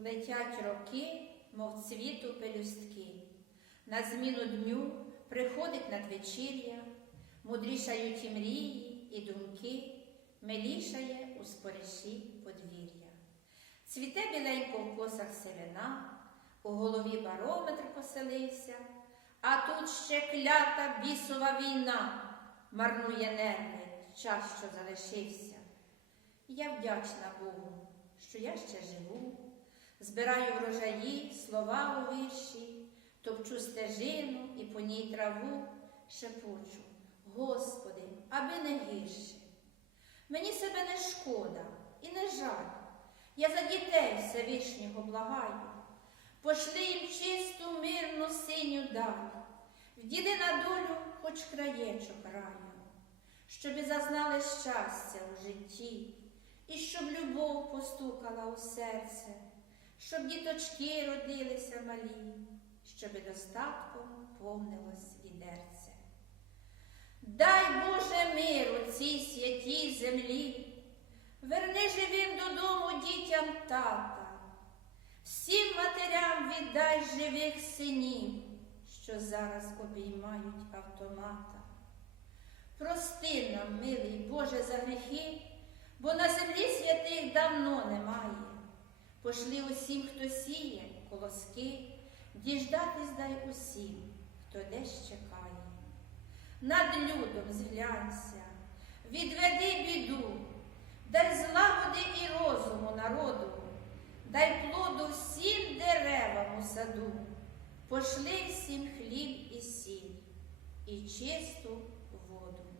Летять роки, мов цвіту пелюстки. На зміну дню приходить надвечір'я, мудрішають і мрії, і думки, милішає у спориші подвір'я. Цвіте біленько в косах селена, у голові барометр поселився, а тут ще клята бісова війна марнує нерви, час, що залишився. Я вдячна Богу, що я ще живу, збираю врожаї, слова у вірші, топчу стежину і по ній траву шепочу, Господи, аби не гірше. Мені себе не шкода і не жаль. Я за дітей Всевишнього благаю. Пошли їм чисту, мирну синю даль, вділи на долю хоч краєчок раю, щоби зазнали щастя у житті, і щоб любов постукала у серце, щоб діточки родилися малі, щоби достатком повнилось відерце. Дай Боже миру цій святій землі, верни живим додому дітям тата, всім матерям віддай живих синів, що зараз обіймають автомата. Прости нам, милий Боже, за гріхи, бо на землі святих давно немає. Пошли усім, хто сіє, колоски, діждатись дай усім, хто десь чекає. Над людом зглянься, відведи біду, дай злагоди і розуму народу, дай плоду всім деревам у саду, пошли всім хліб і сіль, і чисту воду.